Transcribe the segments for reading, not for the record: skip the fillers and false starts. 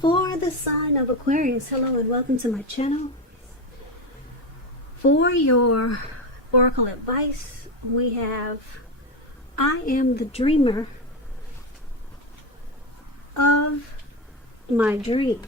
For the sign of Aquarius, hello and welcome to my channel. For your oracle advice, we have I am the dreamer of my dreams.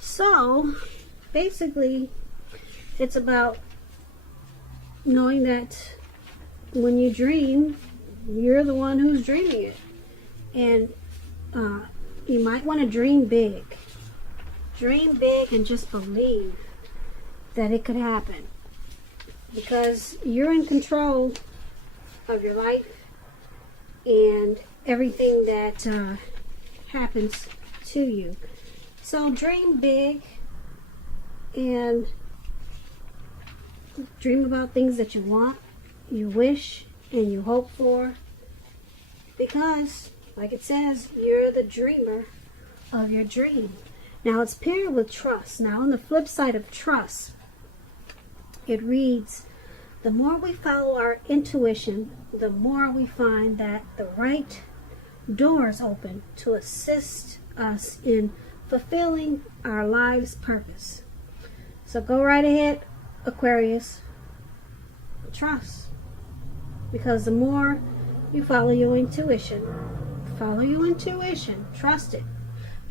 So basically it's about knowing that when you dream, you're the one who's dreaming it. And you might want to dream big. Dream big and just believe that it could happen. Because you're in control of your life and everything that happens to you. So dream big and dream about things that you want, you wish, and you hope for. Because like it says, you're the dreamer of your dream. Now it's paired with trust. Now on the flip side of trust, it reads, the more we follow our intuition, the more we find that the right doors open to assist us in fulfilling our life's purpose. So go right ahead, Aquarius. Trust. Because the more you follow your intuition, trust it.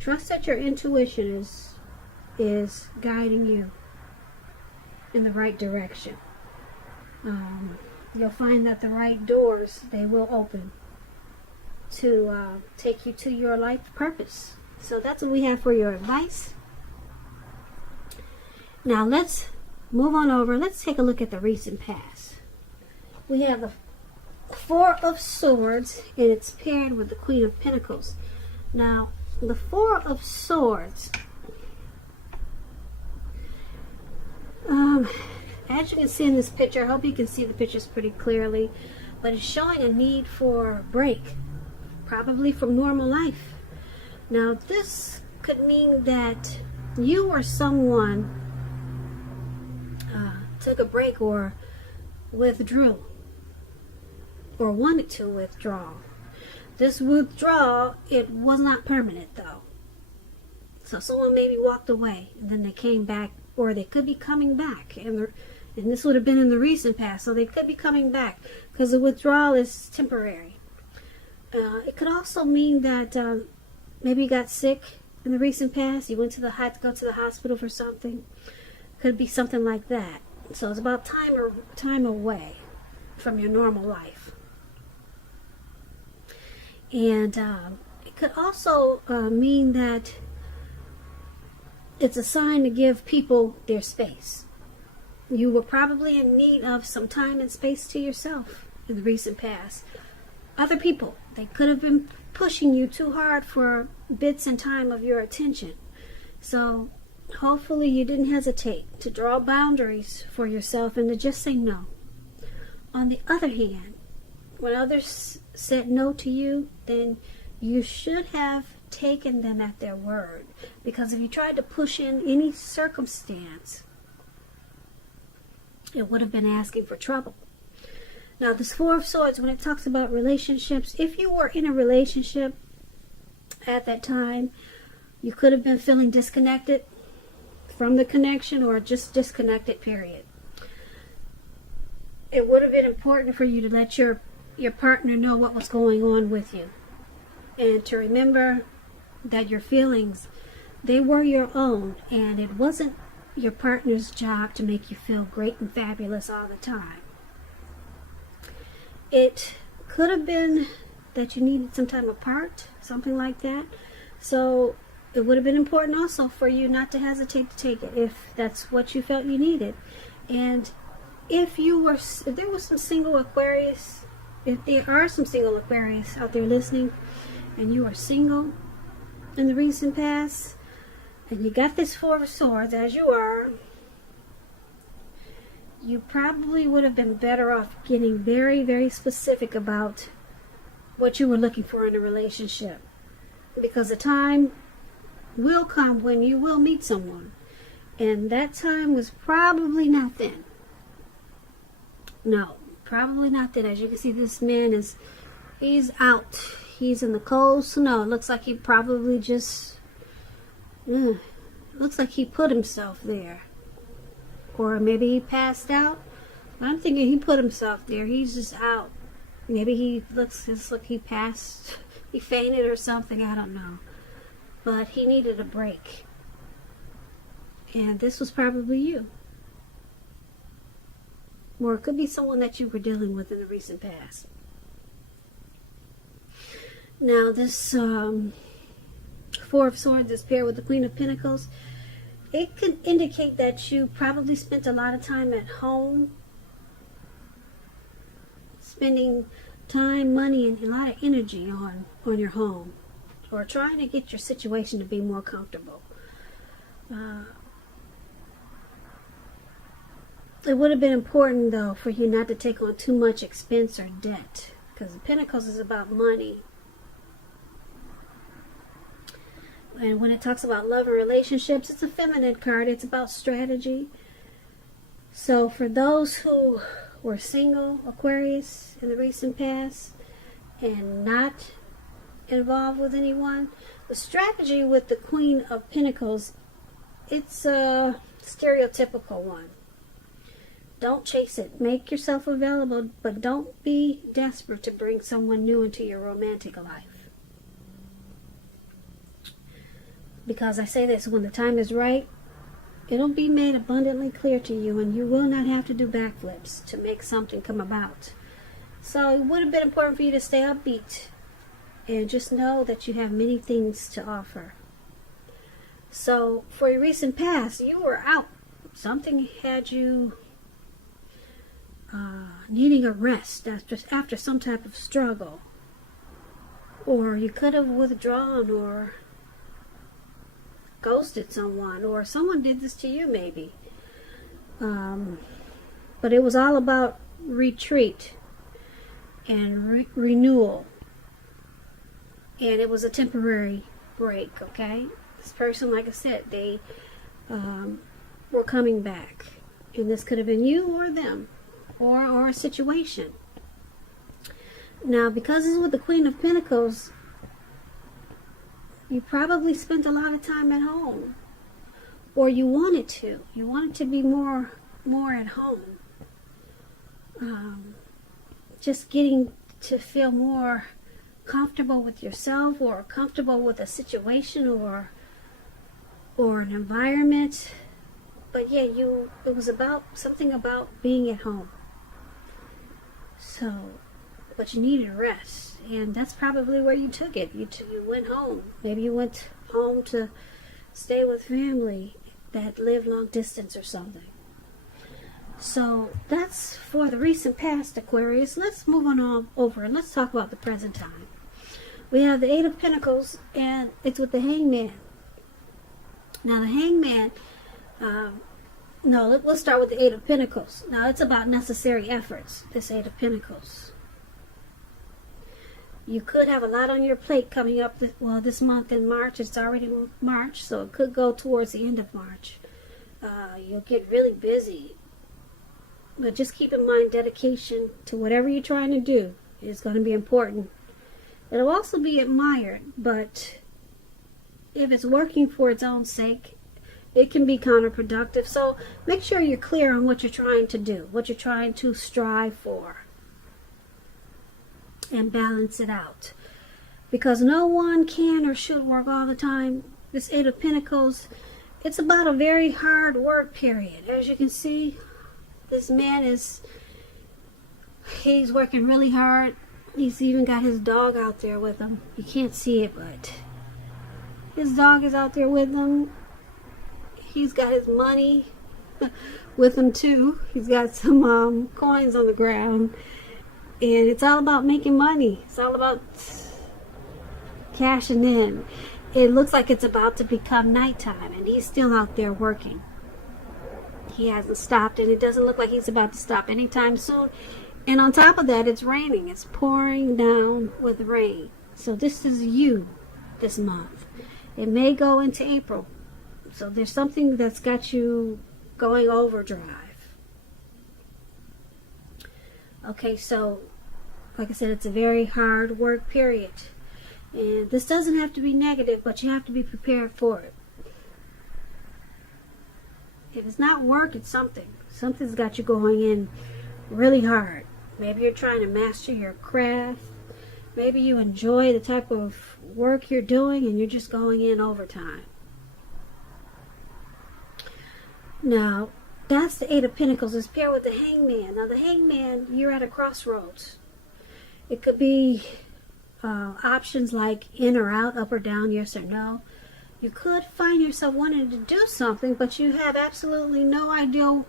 Trust that your intuition is guiding you in the right direction. You'll find that the right doors, they will open to take you to your life purpose. So that's what we have for your advice. Now let's move on over. Let's take a look at the recent past. We have the Four of Swords, and it's paired with the Queen of Pentacles. Now, the Four of Swords, as you can see in this picture, I hope you can see the pictures pretty clearly, but it's showing a need for a break, probably from normal life. Now, this could mean that you or someone took a break or withdrew, or wanted to withdraw. This withdrawal, it was not permanent though. So someone maybe walked away and then they came back, or they could be coming back, and this would have been in the recent past, so they could be coming back because the withdrawal is temporary. It could also mean that maybe you got sick in the recent past, you had to go to the hospital for something. Could be something like that. So it's about time away from your normal life. And it could also mean that it's a sign to give people their space. You were probably in need of some time and space to yourself in the recent past. Other people, they could have been pushing you too hard for bits and time of your attention. So hopefully you didn't hesitate to draw boundaries for yourself and to just say no. On the other hand, when others said no to you, then you should have taken them at their word. Because if you tried to push in any circumstance, it would have been asking for trouble. Now, this Four of Swords, when it talks about relationships, if you were in a relationship at that time, you could have been feeling disconnected from the connection, or just disconnected, period. It would have been important for you to let your partner know what was going on with you, and to remember that your feelings, they were your own, and it wasn't your partner's job to make you feel great and fabulous all the time. It could have been that you needed some time apart, something like that. So it would have been important also for you not to hesitate to take it if that's what you felt you needed. And if there was some single Aquarius, if there are some single Aquarius out there listening, and you are single in the recent past, and you got this Four of Swords, as you are, you probably would have been better off getting very, very specific about what you were looking for in a relationship. Because the time will come when you will meet someone. And that time was probably not then. No, probably not then. As you can see, this man he's out. He's in the cold snow. It looks like he probably just Looks like he put himself there. Or maybe he passed out. I'm thinking he put himself there. He's just out. Maybe he looks like he passed, he fainted or something, I don't know. But he needed a break. And this was probably you. Or it could be someone that you were dealing with in the recent past. Now this Four of Swords is paired with the Queen of Pentacles. It could indicate that you probably spent a lot of time at home, spending time, money, and a lot of energy on your home, or trying to get your situation to be more comfortable. It would have been important, though, for you not to take on too much expense or debt, because the Pentacles is about money. And when it talks about love and relationships, it's a feminine card. It's about strategy. So for those who were single, Aquarius, in the recent past, and not involved with anyone, the strategy with the Queen of Pentacles, it's a stereotypical one. Don't chase it. Make yourself available, but don't be desperate to bring someone new into your romantic life. Because I say this, when the time is right, it'll be made abundantly clear to you, and you will not have to do backflips to make something come about. So it would have been important for you to stay upbeat and just know that you have many things to offer. So for your recent past, you were out. Something had you needing a rest after some type of struggle. Or you could have withdrawn or ghosted someone, or someone did this to you maybe. But it was all about retreat and renewal. And it was a temporary break, okay? This person, like I said, they were coming back. And this could have been you or them, or a situation. Now, because it's with the Queen of Pentacles, you probably spent a lot of time at home, or you wanted to. You wanted to be more at home. Just getting to feel more comfortable with yourself, or comfortable with a situation, or an environment. But yeah, it was about something about being at home. So, but you needed rest. And that's probably where you took it. You went home. Maybe you went home to stay with family that lived long distance or something. So that's for the recent past, Aquarius. Let's move on over and let's talk about the present time. We have the Eight of Pentacles, and it's with the Hangman. Now the Hangman, let's start with the Eight of Pentacles. Now it's about necessary efforts, this Eight of Pentacles. You could have a lot on your plate coming up, this month in March. It's already March, so it could go towards the end of March. You'll get really busy. But just keep in mind, dedication to whatever you're trying to do is going to be important. It'll also be admired, but if it's working for its own sake, it can be counterproductive. So make sure you're clear on what you're trying to do, what you're trying to strive for, and balance it out. Because no one can or should work all the time. This Eight of Pentacles, it's about a very hard work period. As you can see, this man he's working really hard. He's even got his dog out there with him. You can't see it, but his dog is out there with him. He's got his money with him too. He's got some coins on the ground. And it's all about making money. It's all about cashing in. It looks like it's about to become nighttime, and he's still out there working. He hasn't stopped, and it doesn't look like he's about to stop anytime soon. And on top of that, it's raining. It's pouring down with rain. So this is you this month. It may go into April. So there's something that's got you going overdrive. Okay, so like I said, it's a very hard work period. And this doesn't have to be negative, but you have to be prepared for it. If it's not work, it's something. Something's got you going in really hard. Maybe you're trying to master your craft. Maybe you enjoy the type of work you're doing and you're just going in overtime. Now, that's the Eight of Pentacles. It's paired with the Hangman. Now, the Hangman, you're at a crossroads. It could be options like in or out, up or down, yes or no. You could find yourself wanting to do something, but you have absolutely no idea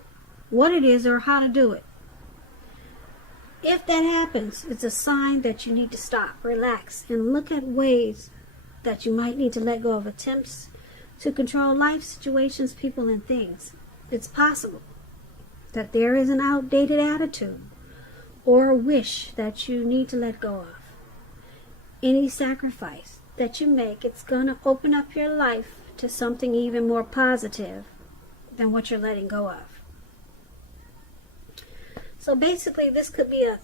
what it is or how to do it. If that happens, it's a sign that you need to stop, relax, and look at ways that you might need to let go of attempts to control life situations, people, and things. It's possible that there is an outdated attitude or a wish that you need to let go of. Any sacrifice that you make, it's going to open up your life to something even more positive than what you're letting go of. So basically, this could be a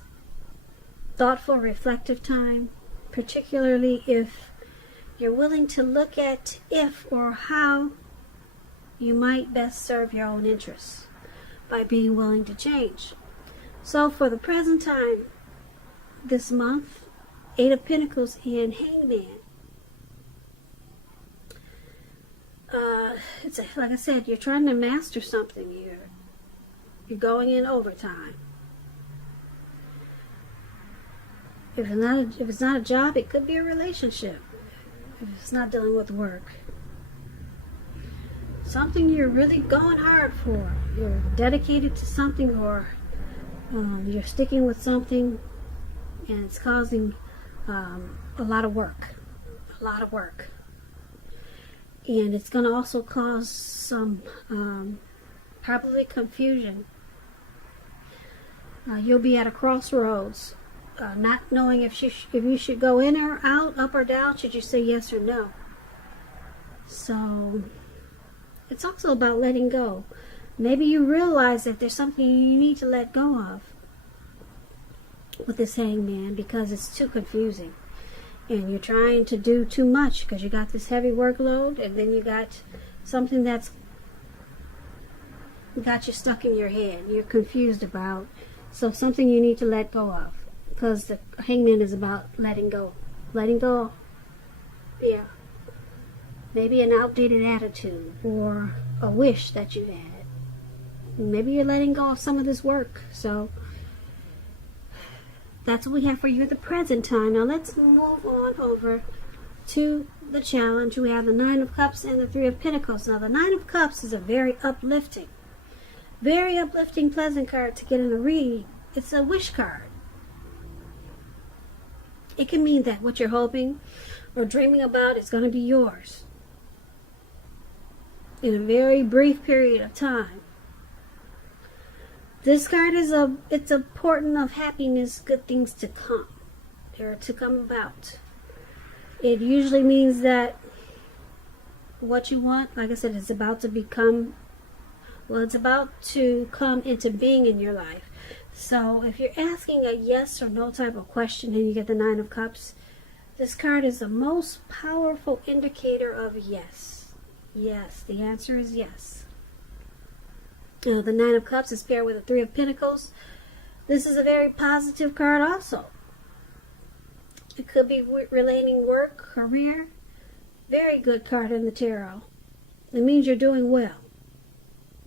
thoughtful, reflective time, particularly if you're willing to look at if or how you might best serve your own interests by being willing to change. So for the present time, this month, Eight of Pentacles and Hangman. Like I said, you're trying to master something. You're going in overtime. If it's not a job, it could be a relationship. If it's not dealing with work. Something you're really going hard for. You're dedicated to something, or you're sticking with something, and it's causing a lot of work. And it's going to also cause some probably confusion. You'll be at a crossroads, not knowing if you should go in or out, up or down. Should you say yes or no? So it's also about letting go. Maybe you realize that there's something you need to let go of with this Hangman because it's too confusing. And you're trying to do too much because you got this heavy workload, and then you got something that's got you stuck in your head. You're confused about. So something you need to let go of, because the Hangman is about letting go. Letting go. Yeah. Maybe an outdated attitude or a wish that you had. Maybe you're letting go of some of this work. So that's what we have for you at the present time. Now let's move on over to the challenge. We have the Nine of Cups and the Three of Pentacles. Now the Nine of Cups is a very uplifting, pleasant card to get in a reading. It's a wish card. It can mean that what you're hoping or dreaming about is going to be yours in a very brief period of time. This card is it's a portent of happiness, good things to come. They're to come about. It usually means that what you want, like I said, it's about to become, it's about to come into being in your life. So if you're asking a yes or no type of question and you get the Nine of Cups, this card is the most powerful indicator of yes. Yes, the answer is yes. The Nine of Cups is paired with the Three of Pentacles. This is a very positive card also. It could be relating work, career. Very good card in the tarot. It means you're doing well.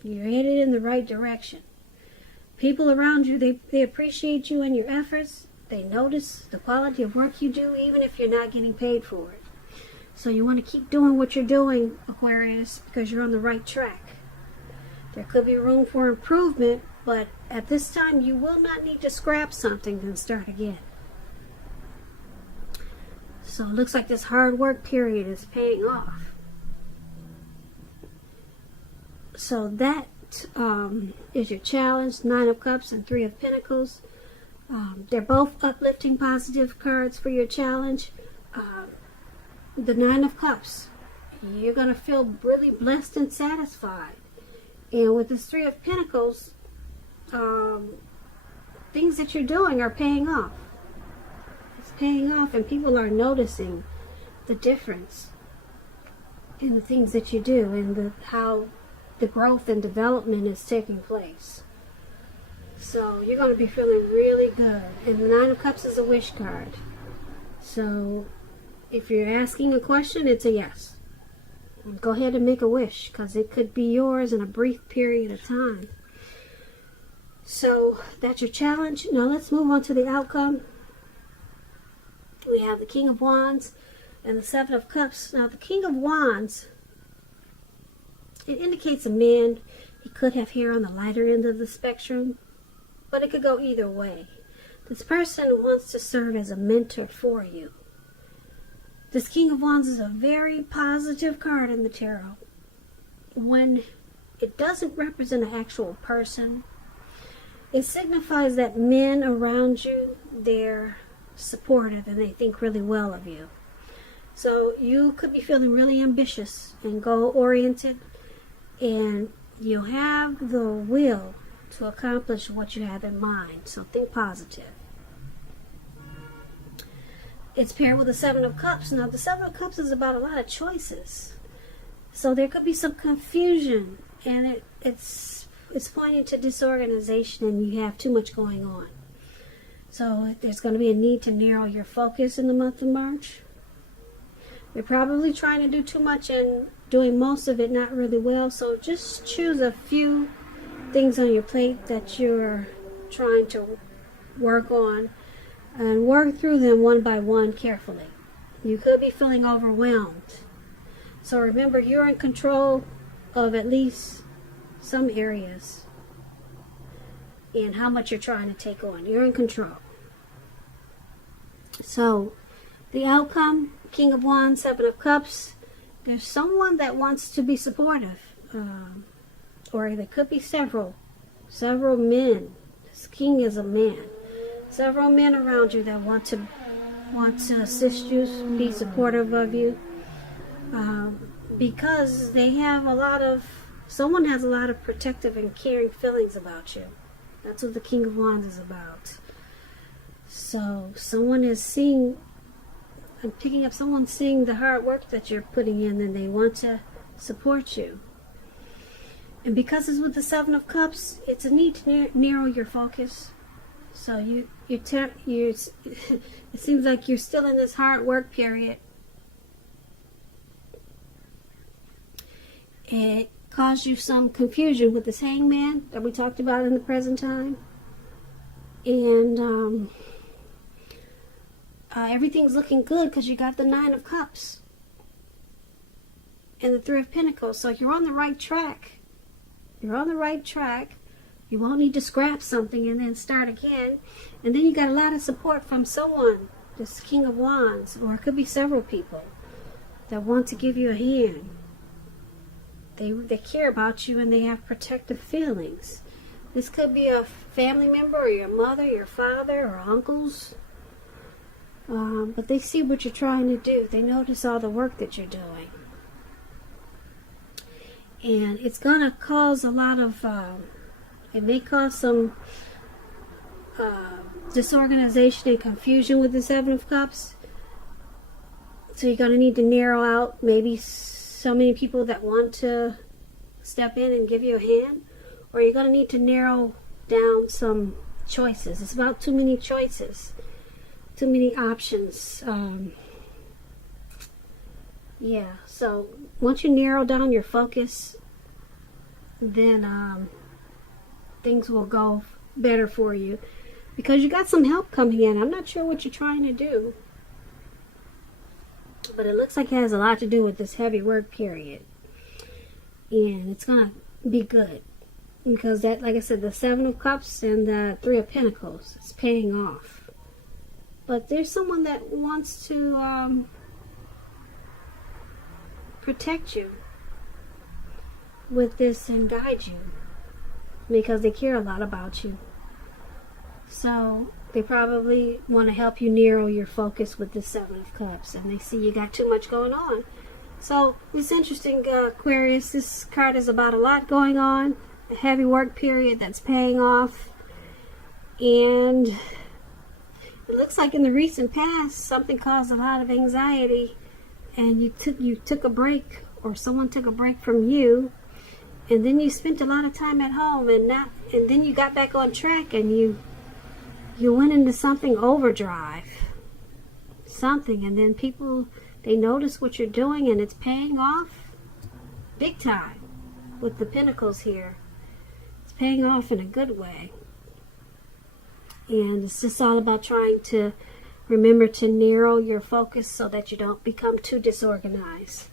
You're headed in the right direction. People around you, they appreciate you and your efforts. They notice the quality of work you do, even if you're not getting paid for it. So you want to keep doing what you're doing, Aquarius, because you're on the right track. There could be room for improvement, but at this time you will not need to scrap something and start again. So it looks like this hard work period is paying off. So that is your challenge, Nine of Cups and Three of Pentacles. They're both uplifting, positive cards for your challenge. The Nine of Cups, you're going to feel really blessed and satisfied. And with this Three of Pentacles, things that you're doing are paying off. It's paying off, and people are noticing the difference in the things that you do and how the growth and development is taking place. So you're going to be feeling really good. And the Nine of Cups is a wish card. So if you're asking a question, it's a yes. Go ahead and make a wish, because it could be yours in a brief period of time. So that's your challenge. Now let's move on to the outcome. We have the King of Wands and the Seven of Cups. Now the King of Wands, it indicates a man. He could have hair on the lighter end of the spectrum, but it could go either way. This person wants to serve as a mentor for you. This King of Wands is a very positive card in the tarot. When it doesn't represent an actual person, it signifies that men around you, they're supportive and they think really well of you. So you could be feeling really ambitious and goal-oriented, and you'll have the will to accomplish what you have in mind. So think positive. It's paired with the Seven of Cups. Now the Seven of Cups is about a lot of choices. So there could be some confusion, and it's pointing to disorganization, and you have too much going on. So there's going to be a need to narrow your focus in the month of March. You're probably trying to do too much and doing most of it not really well. So just choose a few things on your plate that you're trying to work on, and work through them one by one carefully. You could be feeling overwhelmed. So remember, you're in control of at least some areas and how much you're trying to take on. You're in control. So the outcome, King of Wands, Seven of Cups, there's someone that wants to be supportive. Or there could be several men. This king is a man. Several men around you that want to assist you, be supportive of you, because someone has a lot of protective and caring feelings about you. That's what the King of Wands is about. So someone is seeing the hard work that you're putting in, and they want to support you. And because it's with the Seven of Cups, it's a need to narrow your focus. So it seems like you're still in this hard work period. It caused you some confusion with this Hangman that we talked about in the present time. And everything's looking good because you got the Nine of Cups and the Three of Pentacles. So you're on the right track. You're on the right track. You won't need to scrap something and then start again. And then you got a lot of support from someone, this King of Wands, or it could be several people that want to give you a hand. They care about you, and they have protective feelings. This could be a family member, or your mother, your father, or uncles. But they see what you're trying to do. They notice all the work that you're doing. And it's going to cause a lot of... it may cause some disorganization and confusion with the Seven of Cups. So you're going to need to narrow out maybe so many people that want to step in and give you a hand. Or you're going to need to narrow down some choices. It's about too many choices. Too many options. Yeah, so once you narrow down your focus, then things will go better for you, because you got some help coming in. I'm not sure what you're trying to do, but it looks like it has a lot to do with this heavy work period, and it's gonna be good, because that, like I said, the Seven of Cups and the Three of Pentacles, it's paying off. But there's someone that wants to protect you with this and guide you, because they care a lot about you. So they probably want to help you narrow your focus with the Seven of Cups, and they see you got too much going on. So it's interesting, Aquarius. This card is about a lot going on, a heavy work period that's paying off, and it looks like in the recent past something caused a lot of anxiety, and you took a break, or someone took a break from you, and then you spent a lot of time at home, and then you got back on track, and you went into something overdrive, and then people, they notice what you're doing, and it's paying off big time with the Pentacles here. It's paying off in a good way. And it's just all about trying to remember to narrow your focus so that you don't become too disorganized.